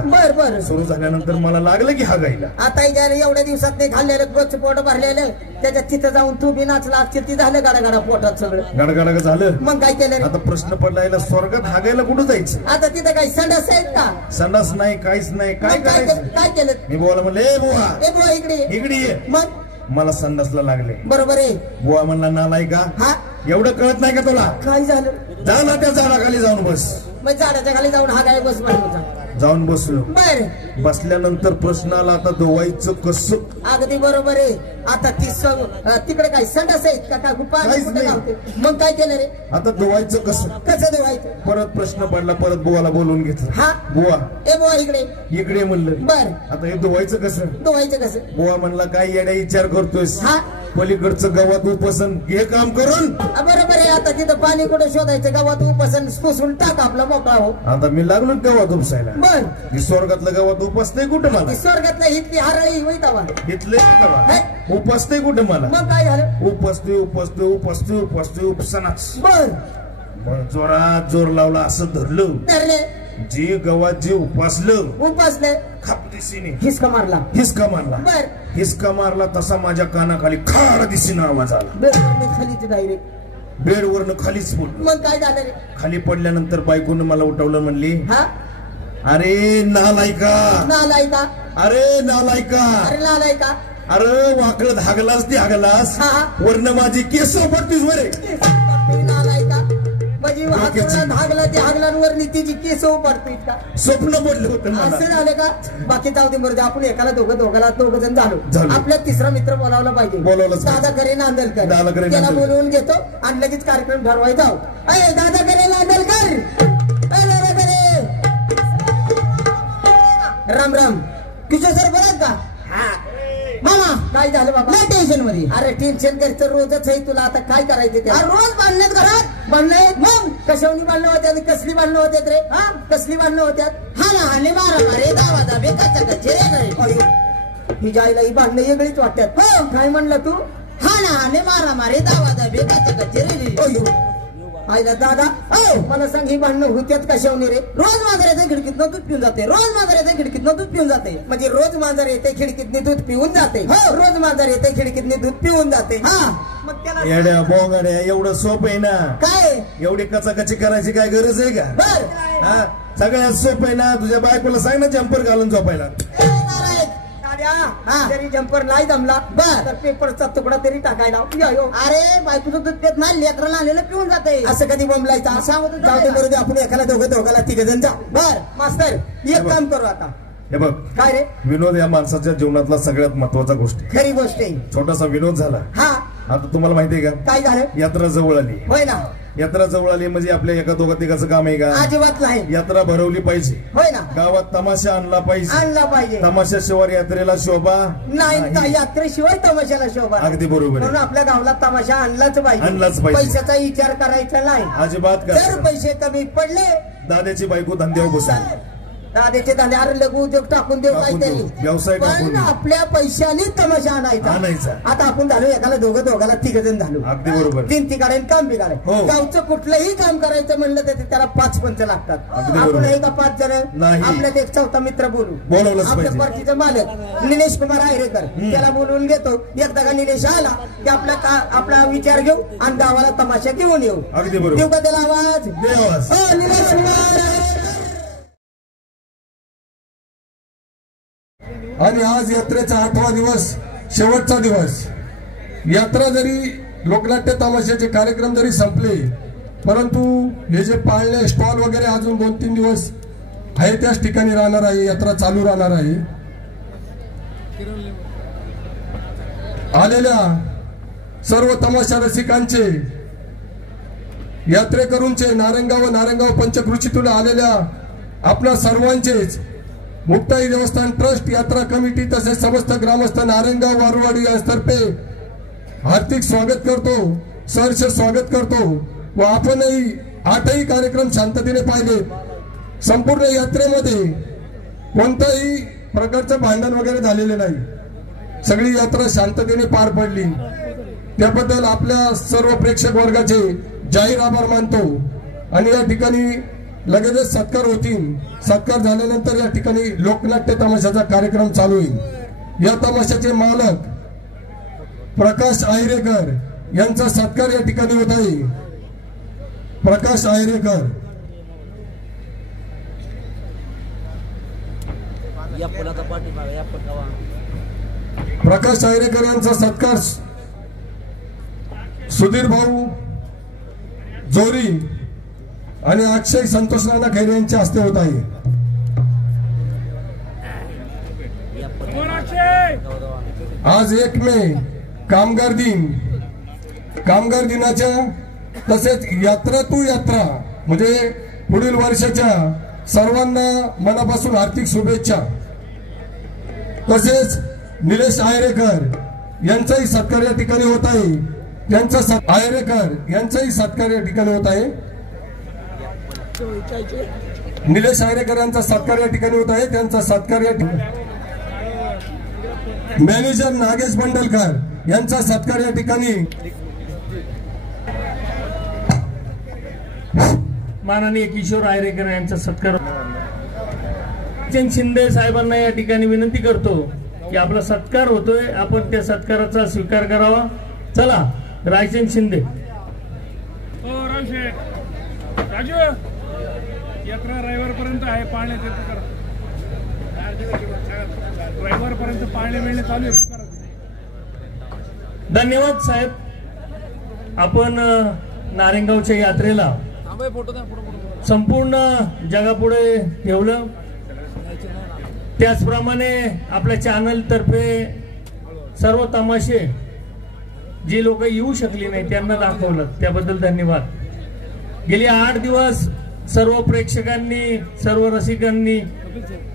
बर बर. सुरू झाल्यानंतर मला लागलं की हागायला. आता एवढ्या दिवसात नाही खाल्लेलं गोच पोट भरलेलं. त्याच्यात तिथं जाऊन तू बी नाचला असतील. ती झालं गाडा पोटात सगळं गडगडा झालं. मग काय केलं? आता प्रश्न पडला, स्वर्गात हागायला कुठं जायचं? आता तिथं काही संडास आहेत का? संडास नाही, काहीच नाही. काय केलं? मी बोला म्हणलं, ए बुवा इकडे ये. मग मला संडासला लागले. बरोबर आहे. बुवा म्हणला, नालाय का? एवढं कळत नाही का तुला? काय झालं? जा ना त्या झाडाखाली जाऊन बस. मग झाडाच्या खाली जाऊन हागाय बस जाऊन बसलो. बर. बसल्यानंतर प्रश्न आला, आता धुवायचं कसं? अगदी बरोबर आहे. आता तिकडे काय संडास आहेत का? काय मग काय केलं रे? आता धुवायचं कसं धुवायचं? परत प्रश्न पडला. परत बुवाला बोलवून घेतलं. बुवा इकडे म्हणलं. बर. आता हे धुवायचं कसं? बुवा म्हणला, काय येड्या विचार करतोयस? पलीकडचं गवत उपसन हे काम करून. बरोबर आहे. आता तिथं पाणी कुठे शोधायचं? गवत उपसन पुसून टाक, आपला मोकळा हो. आता मी लागलो गवत उपसायला. बर. स्वर्गातलं गवत उपसतंय कुठं मला? स्वर्गातलं इथली हरळी होईतावा इथले उपसतंय कुठं मला? मग काय झालं? उपसते उपसनाच. बर. जोरात जोर लावला, असं धरलं. जे गवात जे उपासलं खापदिशीने हिसका मारला. बर. हिसका मारला तसा माझ्या कानाखाली खाड दिशीनं आवाज आला. खालीच डायरेक्ट बेडवरनं खालीच पडलो. मग काय झालं रे? खाली पडल्यानंतर बायकोनं मला उठवलं. म्हणली, अरे नालायका. अरे वाकडत हागलास वरनं माझी केस पडतीस बरे. हागलांवर तिची केस पडतील का? स्वप्न पडलं होतं. असं झालं का? बाकी जाऊ दे बरं. आपण एकाला दोघ जण झालो. आपला तिसरा मित्र बोलावला पाहिजे. दादा करे नांदलकर त्याला बोलवून घेतो आणि लगेच कार्यक्रम ठरवायचा. अरे दादा करे नांदलकर, राम राम. किशोर सर बरं का? मामा काय झालं बाबा? नाही टेन्शन मध्ये. अरे टेन्शन करायचं रोजच आहे तुला. आता काय करायचं ते? रोज बांधण्यात घरात बांधलंय. मग कशावनी बांधलं होत्या? कसली बांधलं होत्यात रे? कसली बांधलं होत्यात? हाने मारा मारे दावा दाबे ही जायला ही बांधणं वेगळीच वाटतात. काय म्हणलं तू? हाने मारा मारे दावा दाबे आईला दादा मला सांग ही भांडणं होत्यात कशावनी रे? रोज मांजर येते खिडकीतनं दूध पिऊन जाते, रोज मांजर येते खिडकीतनं दूध पिऊन जाते. म्हणजे रोज मांजर येते खिडकीतनी दूध पिऊन जाते, रोज मांजर येते खिडकीतनी दूध पिऊन जाते. हा मग त्याला येड्या बोंगाड्या एवढं सोपं आहे ना? काय एवढी कचाकची करायची काय गरज आहे का? बर हा सगळ्यात सोपं आहे ना. तुझ्या बायकोला सांग ना जम्पर घालून झोपायला. जरी जम्पर नाही जमला तर पेपरचा तुकडा तरी टाकायला. अरे बायकोचं दूध देत नाही, लेकराला आलेलं पिऊन जाते. असं कधी बोंबलायचं सांगतो. बरोबर आपण एखादा दोघाला तिघ जण जा. बर मास्तर एक काम करू आता. हे बघ काय रे? विनोद या माणसाच्या जीवनातला सगळ्यात महत्वाचा गोष्ट आहे. खरी गोष्ट आहे. छोटासा विनोद झाला. हा आता तुम्हाला माहितीये का काय झालं? यात्रा जवळ आली. होय ना. यात्रा जवळ आली म्हणजे आपल्या एका दोघा तिघाचं काम आहे का? अजिबात नाही. यात्रा भरवली पाहिजे. होय ना. गावात तमाशा आणला पाहिजे. तमाशाशिवाय यात्रेला शोभा नाही. यात्रेशिवाय तमाशाला शोभा. अगदी बरोबर. म्हणून आपल्या गावाला तमाशा आणलाच पाहिजे. पैशाचा विचार करायचा नाही अजिबात. जर पैसे कमी पडले दादाची बायको धंद्यावर बसली. दादाचे धंदे अरे लघु उद्योग टाकून देऊ काहीतरी व्यवसाय पण आपल्या पैशाने तमाशा आणायचा. आता आपण झालो एकाला दोघाला तिघ जण झालो. अगदी बरोबर. तीन तिघाडे काम बिघाडे. गावचं कुठलंही काम करायचं म्हणलं तर त्याला 5 पंच लागतात. आपण एक 5 जण आपल्यात एक चौथा मित्र बोलू. आपल्या पार्टीचा मालक निलेश कुमार आयरेकर त्याला बोलवून घेतो. एकदा का निलेश आला की आपला विचार घेऊ आणि गावाला तमाशा घेऊन येऊ. अगदी बरोबर. देऊ का त्याला आवाज? निलेश कुमार. आणि आज यात्रेचा 8वा दिवस, शेवटचा दिवस. यात्रा जरी लोकनाट्य तमाशाचे कार्यक्रम जरी संपले परंतु हे जे पाळणे स्टॉल वगैरे अजून 2-3 दिवस आहे त्याच ठिकाणी राहणार आहे. यात्रा चालू राहणार आहे. आलेल्या सर्व तमाशा रसिकांचे, यात्रेकरूंचे, नारायणगाव व नारायणगाव पंचकृषीतून आलेल्या आपल्या सर्वांचेच मुक्ताई देवस्थान ट्रस्ट, यात्रा कमिटी तसेच समस्त ग्रामस्थ नारायणगाव वारुवाडी यांतर्फे हार्दिक स्वागत करतो, सहर्ष स्वागत करतो. व आपणही 8ही कार्यक्रम शांततेने पाहिले. संपूर्ण यात्रेमध्ये कोणत्याही प्रकारचं भांडण वगैरे झालेले नाही. सगळी यात्रा शांततेने पार पडली. त्याबद्दल आपल्या सर्व प्रेक्षक वर्गाचे जाहीर आभार मानतो. आणि या ठिकाणी लगेचच सत्कार होतील. सत्कार झाल्यानंतर या ठिकाणी लोकनाट्य तमाशाचा कार्यक्रम चालू होईल. या तमाशाचे मालक प्रकाश आहिरेकर यांचा सत्कार या ठिकाणी होत आहे. प्रकाश आहिरेकर. प्रकाश आहिरेकर यांचा सत्कार सुधीर भाऊ जोरी आणि अक्षय संतोष नाना खैरे यांच्या हस्ते होत आहे. आज 1 मे कामगार दिन. कामगार दिनाच्या तसेच यात्रा तू यात्रा म्हणजे पुढील वर्षाच्या सर्वांना मनापासून हार्दिक शुभेच्छा. तसेच निलेश आयरेकर यांचाही सत्कार या ठिकाणी होत आहे. आयरेकर यांचाही सत्कार या ठिकाणी होत आहे. निलेश आयरेकर यांचा सत्कार या ठिकाणी होत आहे. त्यांचा सत्कार या ठिकाणी मॅनेजर नागेश बंडलकर यांचा सत्कार या ठिकाणी माननीय किशोर आयरेकर यांचा सत्कार. शिंदे साहेबांना या ठिकाणी विनंती करतो की आपला सत्कार होतोय, आपण त्या सत्काराचा स्वीकार करावा. चला रायचंद शिंदे. राजू यात्रा रविवार पर्यंत आहे. पाळणे रविवार पर्यंत पाळणे मिळणे चालू आहे. धन्यवाद साहेब. आपण नारायणगावच्या यात्रेला संपूर्ण जगापुढे ठेवलं. त्याचप्रमाणे आपल्या चॅनल तर्फे सर्व तमाशे जी लोक येऊ शकली नाही त्यांना दाखवलं, त्याबद्दल धन्यवाद. गेली 8 दिवस सर्व प्रेक्षकांनी, सर्व रसिकांनी,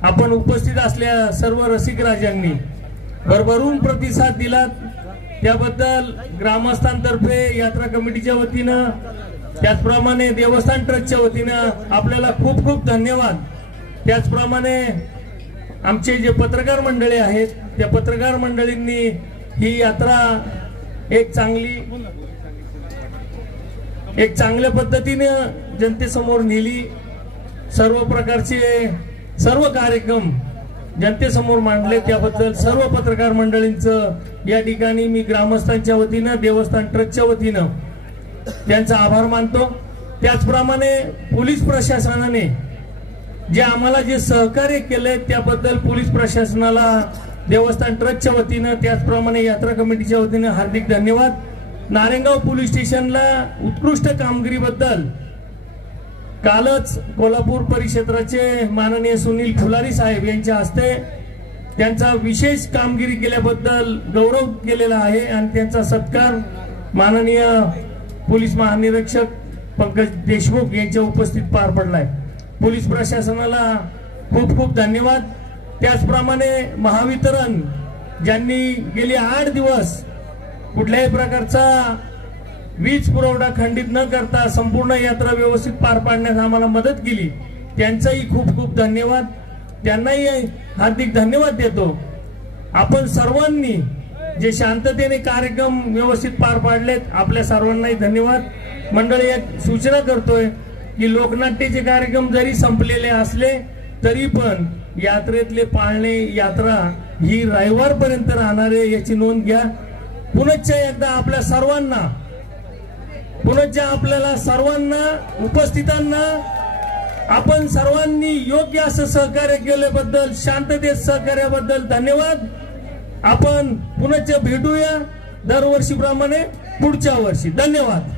आपण उपस्थित असलेल्या सर्व रसिक राजांनी भरभरून प्रतिसाद दिला. त्याबद्दल ग्रामस्थांतर्फे, यात्रा कमिटीच्या वतीनं, त्याचप्रमाणे देवस्थान ट्रस्टच्या वतीनं आपल्याला खूप खूप धन्यवाद. त्याचप्रमाणे आमचे जे पत्रकार मंडळी आहेत त्या पत्रकार मंडळींनी ही यात्रा एक चांगली एक चांगल्या पद्धतीने जनतेसमोर नेली. सर्व प्रकारचे सर्व कार्यक्रम जनतेसमोर मांडले, त्याबद्दल सर्व पत्रकार मंडळींचं या ठिकाणी मी ग्रामस्थांच्या वतीनं, देवस्थान ट्रस्टच्या वतीनं त्यांचा आभार मानतो. त्याचप्रमाणे पोलीस प्रशासनाने जे आम्हाला जे सहकार्य केले त्याबद्दल पोलीस प्रशासनाला देवस्थान ट्रस्टच्या वतीनं, त्याचप्रमाणे यात्रा कमिटीच्या वतीनं हार्दिक धन्यवाद. नारायणगाव पोलीस स्टेशनला उत्कृष्ट कामगिरीबद्दल कालच कोल्हापूर परिक्षेत्राचे माननीय सुनील फुलारी साहेब यांच्या हस्ते त्यांचा विशेष कामगिरी केल्याबद्दल गौरव केलेला आहे आणि त्यांचा सत्कार माननीय पोलीस महानिरीक्षक पंकज देशमुख यांच्या उपस्थित पार पडलाय. पोलीस प्रशासनाला खूप खूप धन्यवाद. त्याचप्रमाणे महावितरण ज्यांनी गेली 8 दिवस कुठल्याही प्रकारचा वीज पुरवठा खंडित न करता संपूर्ण यात्रा व्यवस्थित पार पाडण्यास आम्हाला मदत केली, त्यांचाही खूप खूप धन्यवाद. त्यांनाही हार्दिक धन्यवाद देतो. आपण सर्वांनी जे शांततेने कार्यक्रम व्यवस्थित पार पाडलेत, आपल्या सर्वांनाही धन्यवाद. मंडळी एक सूचना करतोय की लोकनाट्याचे कार्यक्रम जरी संपलेले असले तरी पण यात्रेतले पाळणे यात्रा ही रविवारपर्यंत राहणार आहे, याची नोंद घ्या. पुनश्च एकदा आपल्या सर्वांना, पुनश्च आपल्याला सर्वांना उपस्थितांना आपण सर्वांनी योग्य असं सहकार्य केल्याबद्दल, शांततेत सहकार्याबद्दल धन्यवाद. आपण पुनश्च भेटूया दरवर्षीप्रमाणे पुढच्या वर्षी. धन्यवाद.